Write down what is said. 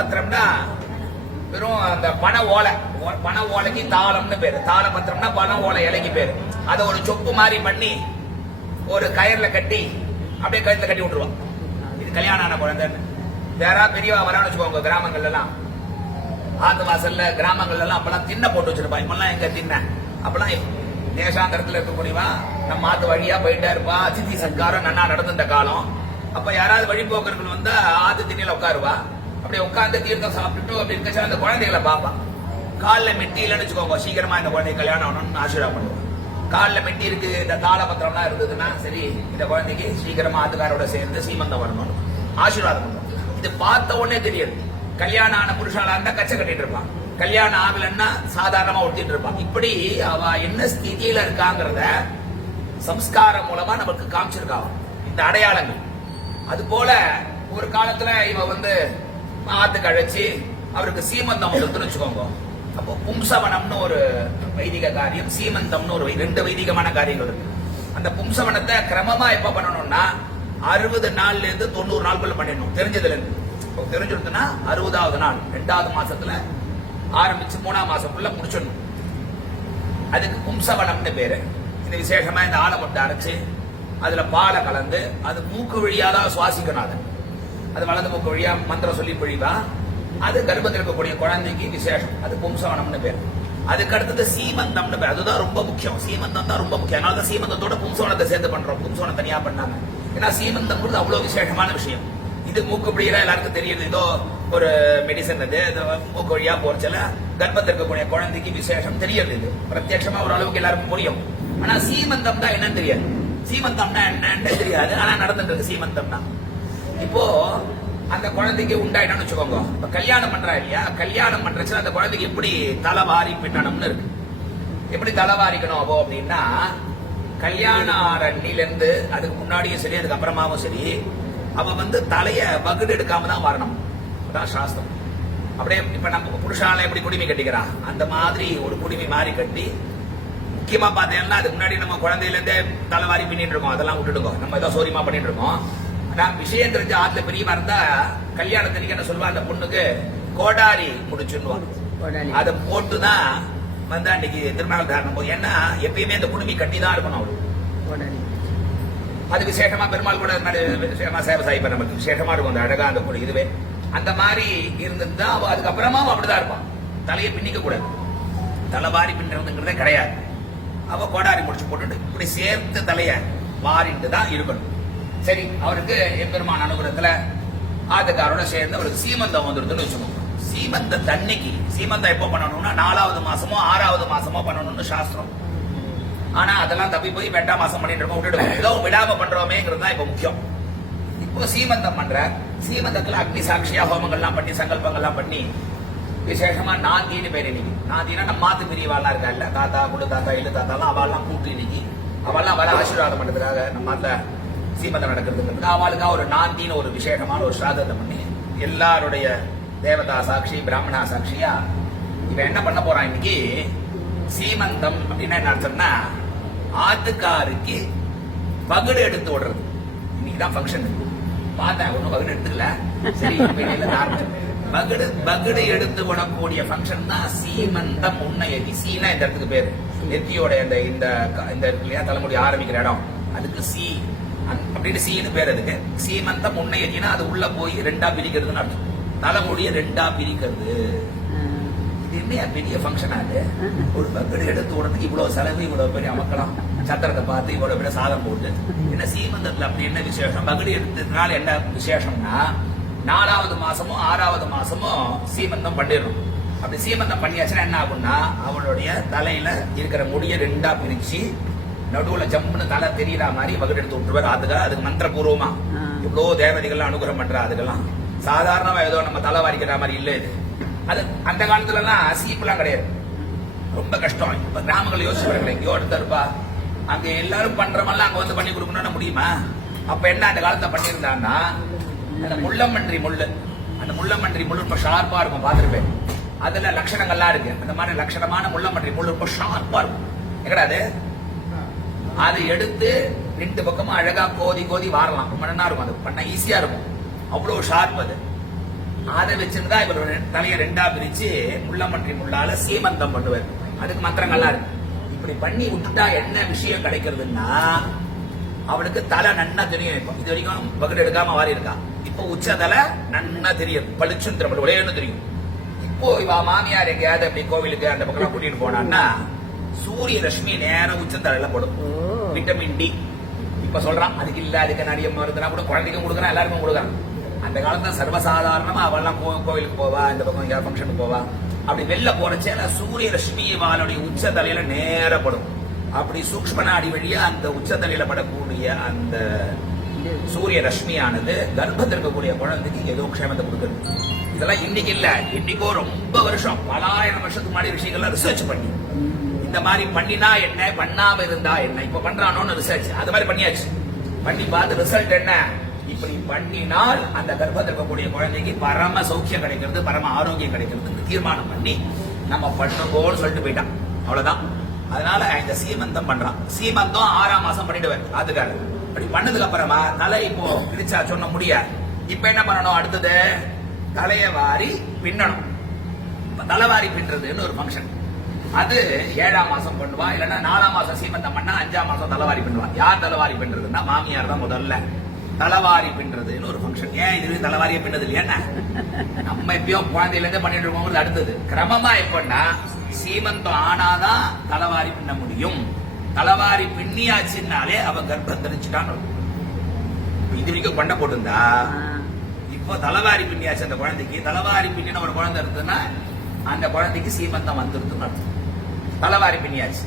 தாளபத்திரம்னா வெறும் அந்த பனை ஓலைக்கு தாளம்னு பேரு. தாளபத்திரம்னா பனை ஓலை இலைக்கு பேரு. அதை ஒரு சொப்பு மாதிரி பண்ணி ஒரு கயிறுல கட்டி அப்படியே கழுத்துல கட்டி விட்டுருவான். இது கல்யாணம் ஆன குழந்தைன்னு. யாராவது பெரியவா வரான்னு வச்சுக்கோங்க, கிராமங்கள்ல எல்லாம் ஆத்து வாசல்ல கிராமங்கள்ல எல்லாம் அப்பெல்லாம் திண்ணை போட்டு வச்சிருப்பா. இப்பெல்லாம் எங்க திண்ணை? அப்பெல்லாம் தேசாந்தரத்துல இருக்கக்கூடியவா நம்ம ஆத்து வழியா போயிட்டே இருப்பா. அதிதி சங்காரம் நன்னா நடந்த காலம். அப்ப யாராவது வழிபோக்கர்கள் வந்தா ஆத்து திண்ணையில உட்காருவா. அப்படியே உட்காந்து தீர்த்தம் சாப்பிட்டுட்டு அப்படி இருக்க அந்த குழந்தைகளை பார்ப்பா. காலில் மெட்டி இல்லைன்னு வச்சுக்கோங்க, சீக்கிரமா இந்த குழந்தை கல்யாணம் ஆகணும்னு ஆசீர்வாதம் பண்ணுவோம். காலில் மெட்டி இருக்கு, இந்த தாளபத்திரம்லாம் இருந்ததுன்னா சரி, இந்த குழந்தைக்கு சீக்கிரமா ஆத்துக்காரோட சேர்ந்து சீமந்தம் வரணும் ஆசீர்வாதம் பண்ணுவோம். இது பார்த்த உடனே தெரியாது. கல்யாணம் ஆன புருஷாலா இருந்தா கச்சை கட்டிட்டு இருப்பான், கல்யாணம் ஆகலன்னா சாதாரணமா ஒட்டிட்டு இருப்பான். இப்படி அவ என்ன ஸ்திதியில இருக்காங்கிறத சம்ஸ்காரம் மூலமா நமக்கு காமிச்சிருக்காங்க இந்த அடையாளங்கள். அது போல ஒரு காலத்துல இவ ஆத்துக்கு அழைச்சி அவருக்கு சீமந்தம் வந்துன்னு வச்சுக்கோங்க. அப்போ பும்சவனம்னு ஒரு வைதிக காரியம், சீமந்தம்னு ஒரு ரெண்டு வைதிகமான காரியங்கள் இருக்கு. அந்த பும்சவனத்தை கிரமமா எப்ப பண்ணணும்னா 60 நாள்ல இருந்து 90 நாளுக்குள்ள பண்ணிடணும். தெரிஞ்சதுல இருந்து தெரிஞ்சிருந்ததுன்னா 60வது நாள் 2வது மாசத்துல ஆரம்பிச்சு 3ஆம் மாசத்துக்குள்ள முடிச்சிடணும். அதுக்கு பும்சவனம்னு பேரு. இந்த விசேஷமா இந்த ஆலமொட்டை அரைச்சு அதுல பாலை கலந்து அது மூக்கு வழியாதான் சுவாசிக்கணும். அது வலது மூக்கு வழியா மந்திரம் சொல்லி பொழிவா. அது கர்ப்பத்தில் இருக்கக்கூடிய குழந்தைக்கு விசேஷம். அது பும்சவனம்னு பேர். அதுக்கு அடுத்தது சீமந்தம்னு பேர். அதுதான் ரொம்ப முக்கியம். சீமந்தம் தான் ரொம்ப முக்கியம். அதனால சீமந்தத்தோட பும்சவனத்தை சேர்த்து பண்றோம். பும்சவனம் தனியா பண்ணாங்க. ஏன்னா சீமந்தம் அவ்வளவு விசேஷமான விஷயம். இது மூக்கு பிடிக்கிறா எல்லாருக்கும் தெரியுது. ஏதோ ஒரு மெடிசன் அது மூக்கு வழியா போறச்சல கர்ப்பத்தில் இருக்கக்கூடிய குழந்தைக்கு விசேஷம் தெரியுது. இது பிரத்யட்சமா ஒரு அளவுக்கு எல்லாருக்கும் புரியும். ஆனா சீமந்தம் தான் என்னன்னு தெரியாது. சீமந்தம்னா என்னன்னு தெரியாது. ஆனா நடந்துட்டு இருக்கு சீமந்தம்னா. இப்போ அந்த குழந்தைக்கு உண்டாயிட்டான்னு வச்சுக்கோங்க. இப்ப கல்யாணம் பண்றா இல்லையா, கல்யாணம் பண்றச்சு அந்த குழந்தைக்கு எப்படி தலைவாரி பின்னணும்னு இருக்கு. எப்படி தலைவாரிக்கணும் அப்போ அப்படின்னா, கல்யாணம் அன்னில இருந்து அதுக்கு முன்னாடியும் சரி அதுக்கு அப்புறமாவும் சரி அவ தலைய வகுடு எடுக்காம தான் வரணும். அதான் சாஸ்திரம். அப்படியே இப்ப நம்ம புருஷால எப்படி குடிமை கட்டிக்கிறா அந்த மாதிரி ஒரு குடிமை மாதிரி கட்டி, முக்கியமா பார்த்தேன்னா அதுக்கு முன்னாடி நம்ம குழந்தையில இருந்தே தலைவாரி பின்னிட்டு இருக்கோம். அதெல்லாம் விட்டுடுங்க, நம்ம ஏதோ சௌரியமா பண்ணிட்டு இருக்கோம். நான் விஷயம் தெரிஞ்ச ஆத்துல பெரியமா இருந்தா கல்யாணத்துக்கு என்ன சொல்லுவா, அந்த பொண்ணுக்கு கோடாரி முடிச்சுடுவாங்க. அதை போட்டுதான் அன்னைக்கு திருமணம் தாரணம் போது. ஏன்னா எப்பயுமே அந்த குடுமி கட்டி தான் இருக்கணும் அவரு. அது விசேஷமா பெருமாள் கூட விசேஷமா சேவை சாய்ப்பார். நமக்கு விசேஷமா இருக்கும் அந்த அழகா அந்த பொண்ணு. இதுவே அந்த மாதிரி இருந்திருந்தா அவ அதுக்கப்புறமா அப்படிதான் இருப்பான். தலையை பின்னிக்க கூடாது, தலைவாரி பின்னுறதுங்கிறதே கிடையாது. அவ கோடாரி முடிச்சு போட்டுட்டு இப்படி சேர்த்து தலைய வாரிட்டு தான் இருக்கணும். சரி, அவருக்கு எம்பெருமான் அனுகிரகத்துல ஆத்துக்காரோட சேர்ந்து அவருக்கு சீமந்தம் வந்துடுதுன்னு வச்சுக்கோங்க. சீமந்த தண்ணிக்கு சீமந்தம் எப்போ பண்ணணும்னா 4வது மாசமோ 6வது மாசமோ பண்ணணும்னு சாஸ்திரம். ஆனா அதெல்லாம் தப்பி போய் 8ஆம் மாசம் பண்ணிட்டு இருக்கோம், விட்டுடுவோம். ஏதோ விடாம பண்றோமேங்கிறது தான் இப்ப முக்கியம். இப்போ சீமந்தம் பண்ற சீமந்தத்துல அக்னி சாட்சியா ஹோமங்கள்லாம் பண்ணி சங்கல்பங்கள்லாம் பண்ணி விசேஷமா நாந்தின்னு பேர். இன்னைக்கு நாந்தினா நம்ம மாத்து பிரிவாலாம் இருக்கா இல்ல, தாத்தா குழு தாத்தா இல்லு தாத்தாலாம் அவெல்லாம் கூப்பிட்டு இன்னைக்கு அவெல்லாம் வர ஆசீர்வாதம் பண்றதுக்காக நம்ம அதுல சீமந்தம் நடக்கிறதுக்கு அவளுக்கா ஒரு நாந்தின்னு ஒரு விசேஷமான ஒரு ஸ்ராதத்தை பண்ணி எல்லாருடைய தேவதா சாட்சி பிராமணா சாட்சியா இவன் என்ன பண்ண போறான் இன்னைக்கு. சீமந்தம் அப்படின்னா என்ன அர்த்தம்னா, ஆத்துக்காருக்கு பகுடு எடுத்து விடுறது. இன்னைக்குதான் ஃபங்க்ஷன். பார்த்தேன் ஒன்னும் பகுடு எடுத்துக்கல. சரி, பகுடு எடுத்து விடக்கூடிய ஃபங்க்ஷன் தான் சீமந்தம். உன்னையதி சீனா இந்த இடத்துக்கு பேரு. நெத்தியோட இந்த தலைமுடி ஆரம்பிக்கிற இடம் அதுக்கு சி அப்படின்னு சீனு பேர். அதுக்கு சீமந்தம் உன்னையதினா அது உள்ள போய் 2ஆ பிரிக்கிறதுன்னு அர்த்தம். தலைமுடிய 2ஆ பிரிக்கிறது. இது என்ன பெரிய ஃபங்க்ஷன் ஆகுது. ஒரு பக்கெட் எடுத்து உடனே இவ்வளவு செலவு, இவ்வளவு பெரிய அமக்கலாம் சத்திரத்தை பார்த்து இவ்வளவு பெரிய சாதம் போட்டு என்ன சீமந்தத்துல அப்படி என்ன விசேஷம். பக்கெட் எடுத்ததுனால என்ன விசேஷம்னா 4வது மாசமோ 6வது மாசமோ சீமந்தம் பண்ணிடணும். அப்படி சீமந்தம் பண்ணியாச்சுன்னா என்ன ஆகும்னா, அவளுடைய தலையில இருக்கிற முடிய 2ஆ பிரிச்சு நடுவுல ஜம்முன்னு தலை தெரியற மாதிரி வகுடு எடுத்து விட்டுருவாரு. அதுக்கு மந்திரபூர்வமா இவ்வளவு தேவதைகள்லாம் அனுகிரகம் பண்ற. அதுக்கெல்லாம் சாதாரணமா ஏதோ நம்ம தலை வாரிக்கிற மாதிரி இல்ல இது. அது அந்த காலத்துல எல்லாம் சீப்புலாம் கிடையாது, ரொம்ப கஷ்டம். இப்ப கிராமங்கள் யோசிச்சு எங்கேயோ எடுத்தருப்பா, அங்க எல்லாரும் பண்றமெல்லாம் அங்க பண்ணி கொடுக்கணும்னு முடியுமா? அப்ப என்ன அந்த காலத்துல பண்ணிருந்தாங்கன்னா, அந்த முள்ளமன்றி முள்ளு, அந்த முள்ளமன்றி முள்ளு ரொம்ப ஷார்ப்பா இருக்கும், பாத்துருப்பேன். அதுல லட்சணங்கள்லாம் இருக்கு. அந்த மாதிரி லட்சணமான முள்ளமன்றி முள்ளு ரொம்ப ஷார்ப்பா இருக்கும். எங்கடா அது? அதை எடுத்து 2 பக்கமும் அழகா கோதி வாரலாம். ரொம்ப நல்லா இருக்கும். அது பண்ண ஈஸியா இருக்கும். அவ்வளவு ஷார்ப் அது. அதை வச்சிருந்தா இவர் தலையை 2ஆ பிரிச்சு முள்ளமன்றி முள்ளால சீமந்தம் பண்ணுவார். அதுக்கு மந்திரங்கள்லாம் இருக்கு. இப்படி பண்ணி விட்டுட்டா என்ன விஷயம் கிடைக்கிறதுன்னா, அவனுக்கு தலை நன்னா தெரியும். இப்போ இது வரைக்கும் பக்கெட் எடுக்காம வாரி இருக்கா, இப்போ உச்ச தலை நன்னா தெரியும், பளிச்சுன்னு தெரியும், ஒரேன்னு தெரியும். இப்போ இவ மாமியார் எங்கேயாவது அப்படி கோவிலுக்கு அந்த பக்கம் கூட்டிட்டு போனான்னா சூரிய ரஷ்மி நேரம் உச்ச தலையில போடும். விட்டமின் டி இப்ப சொல்றான், அதுக்கு இல்ல அதுக்கு நிறைய மருந்துனா கூட குழந்தைக்கும் கொடுக்குறான், எல்லாருக்கும் கொடுக்குறான். அந்த காலத்துல சர்வசாதாரணமா அவெல்லாம் கோவிலுக்கு போவா, இந்த பக்கம் எங்கேயாவது ஃபங்க்ஷனுக்கு போவா. அப்படி வெளில போறச்சே சூரிய ரஷ்மி வாளுடைய உச்ச தலையில நேரப்படும். அப்படி சூக்ஷ்ம நாடி வழியா அந்த உச்ச தலையில படக்கூடிய அந்த சூரிய ரஷ்மியானது கர்ப்பத்தில் இருக்கக்கூடிய குழந்தைக்கு ஏதோ க்ஷேமத்தை கொடுக்குது. இதெல்லாம் இன்னைக்கு இல்ல, இன்னைக்கோ ரொம்ப வருஷம், பலாயிரம் வருஷத்துக்கு முன்னாடி விஷயங்கள்லாம் ரிசர்ச் பண்ணி இந்த மாதிரி பண்ணினா என்ன, பண்ணாம இருந்தா என்ன, இப்ப பண்றானோன்னு ரிசர்ச் அது மாதிரி பண்ணியாச்சு. பண்ணி பார்த்து ரிசல்ட் என்ன, இப்படி பண்ணினால் அந்த கர்ப்பத்தில் இருக்கக்கூடிய குழந்தைக்கு பரம சௌக்கியம் கிடைக்கிறது, பரம ஆரோக்கியம் கிடைக்கிறது தீர்மானம் பண்ணி நம்ம பண்ணுங்கோன்னு சொல்லிட்டு போயிட்டான். அவ்வளவுதான். அதனால இந்த சீமந்தம் பண்றான். சீமந்தம் 6ஆம் மாசம் பண்ணிடுவார் அதுக்காக. அப்படி பண்ணதுக்கு அப்புறமா தலை இப்போ பிடிச்சா சொன்ன முடியாது. இப்ப என்ன பண்ணணும், அடுத்தது தலைய வாரி பின்னணும். தலைவாரி பின்றதுன்னு ஒரு ஃபங்க்ஷன். அது 7ஆம் மாசம் பண்ணுவா, இல்லைன்னா 4ஆம் மாசம் சீமந்தம் பண்ணா 5ஆம் மாசம் தலைவாரி பின்னுவா. யார் தலைவாரி பின்றதுன்னா மாமியார் தான் முதல்ல தலைவாரி பின்றதுன்னு ஒரு ஃபங்க்ஷன். ஏன் இது தலைவாரியே பின்னது இல்லையா, நம்ம எப்பயோ குழந்தையில இருந்தே பண்ணிட்டு இருக்கோம். அடுத்தது கிரமமா எப்படின்னா சீமந்தம் ஆனாதான் தலைவாரி பின்ன முடியும். தலைவாரி பின்னியாச்சுன்னாலே அவ கர்ப்பம் தெரிச்சுட்டான்னு. இது வரைக்கும் கொண்ட போட்டுருந்தா இப்போ தலைவாரி பின்னியாச்சு அந்த குழந்தைக்கு. தலைவாரி பின்னின ஒரு குழந்தை இருக்குன்னா அந்த குழந்தைக்கு சீமந்தம் வந்துருதுன்னு அர்த்தம். தலைவாரி பின்னியாச்சு.